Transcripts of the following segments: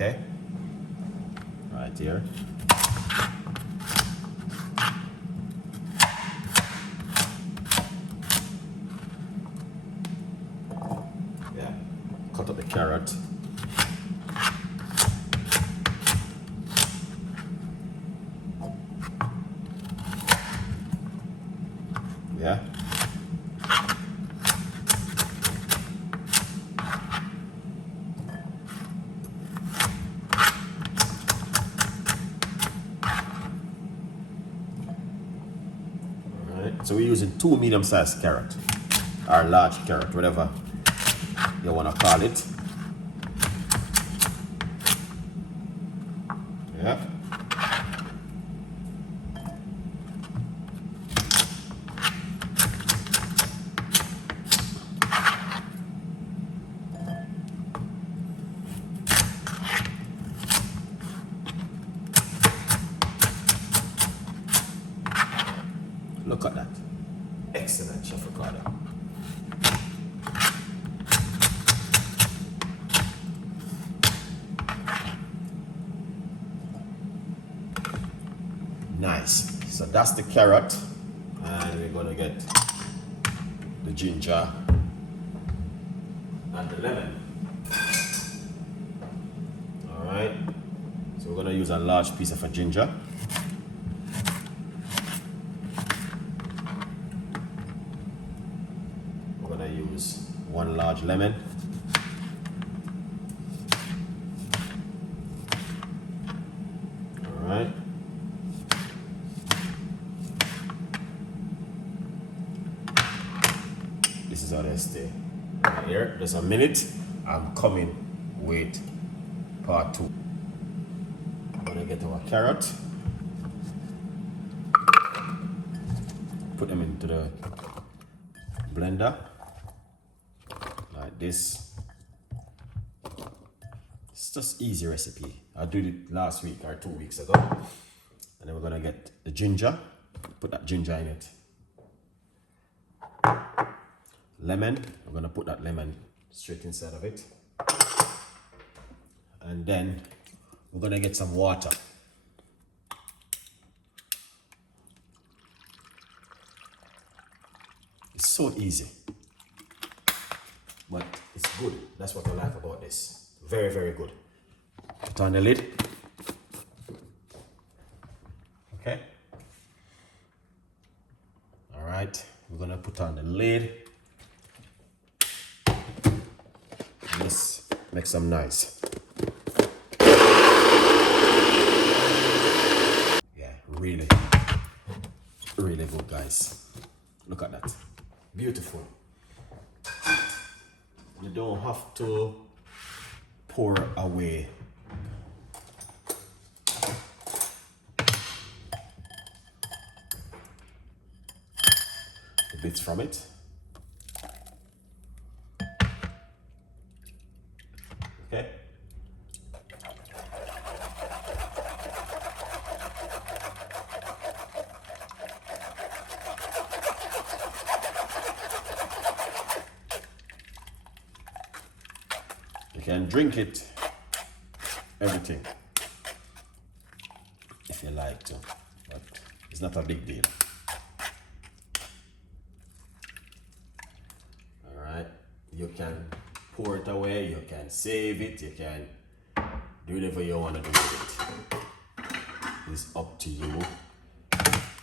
Okay, right here. Yeah, cut up the carrot. Yeah. So we're using 2 medium-sized carrot, or large carrot, whatever you want to call it. Yeah. Look at that. Excellent, Chef Ricardo. Nice. So that's the carrot. And we're going to get the ginger and the lemon. Alright. So we're going to use a large piece of a ginger. We're going to use 1 large lemon. Alright. This is how they stay. Right here, just a minute. I'm coming with part 2. I'm gonna get our carrot. Put them into the blender like this. It's just easy recipe. I did it last week or 2 weeks ago. And then we're gonna get the ginger. Put that ginger in it. Lemon, we're gonna put that lemon straight inside of it. And then we're gonna get some water. It's so easy, but it's good. That's what I like about this. Very, very good. Put on the lid. Okay. All right, we're gonna put on the lid. Let's make some noise. Yeah, really, really good, guys. Look at that. Beautiful. You don't have to pour away the bits from it. Okay. You can drink it, everything, if you like to, but it's not a big deal. All right, you can pour it away, you can save it, you can do whatever you want to do with it. It's up to you.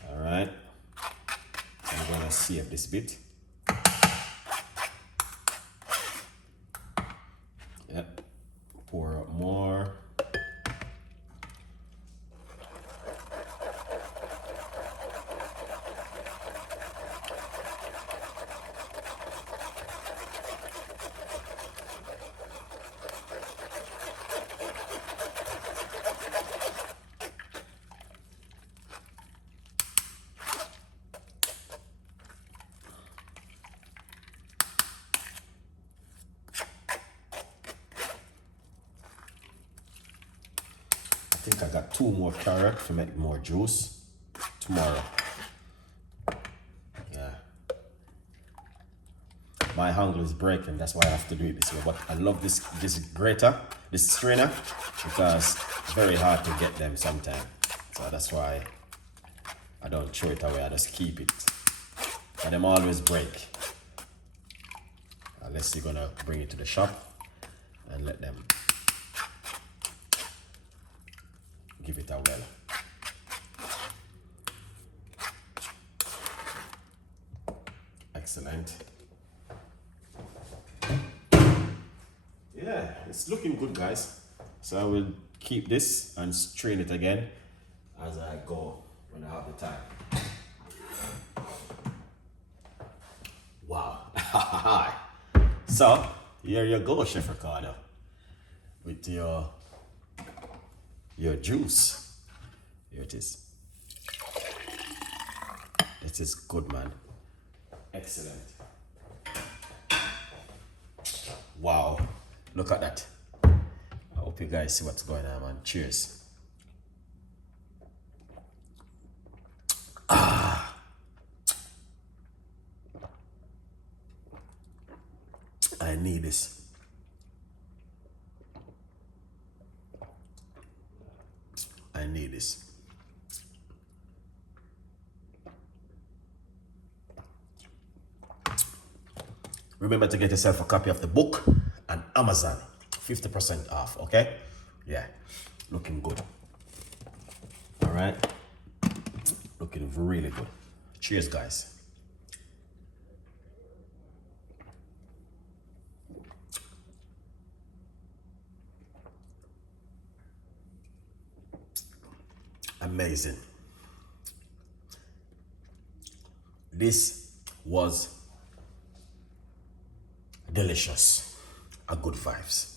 All right, I'm gonna save this bit. Yep, pour up more. I think I got 2 more carrots to make more juice tomorrow. Yeah. my angle is breaking. That's why I have to do it this way. But I love this grater, this strainer, because it's very hard to get them sometimes. So that's why I don't throw it away. I just keep it. And them always break. Unless you're gonna bring it to the shop and let them give it a well. Excellent. Yeah, it's looking good, guys. So I will keep this and strain it again as I go when I have the time. Wow. So here you go, Chef Ricardo, with your juice. Here it is. This is good, man. Excellent. Wow, look at that. I hope you guys see what's going on, man. Cheers. I need this. I need this. Remember to get yourself a copy of the book on Amazon. 50% off, okay? Yeah, looking good. All right, looking really good. Cheers, guys. Amazing. This was delicious. A good vibes.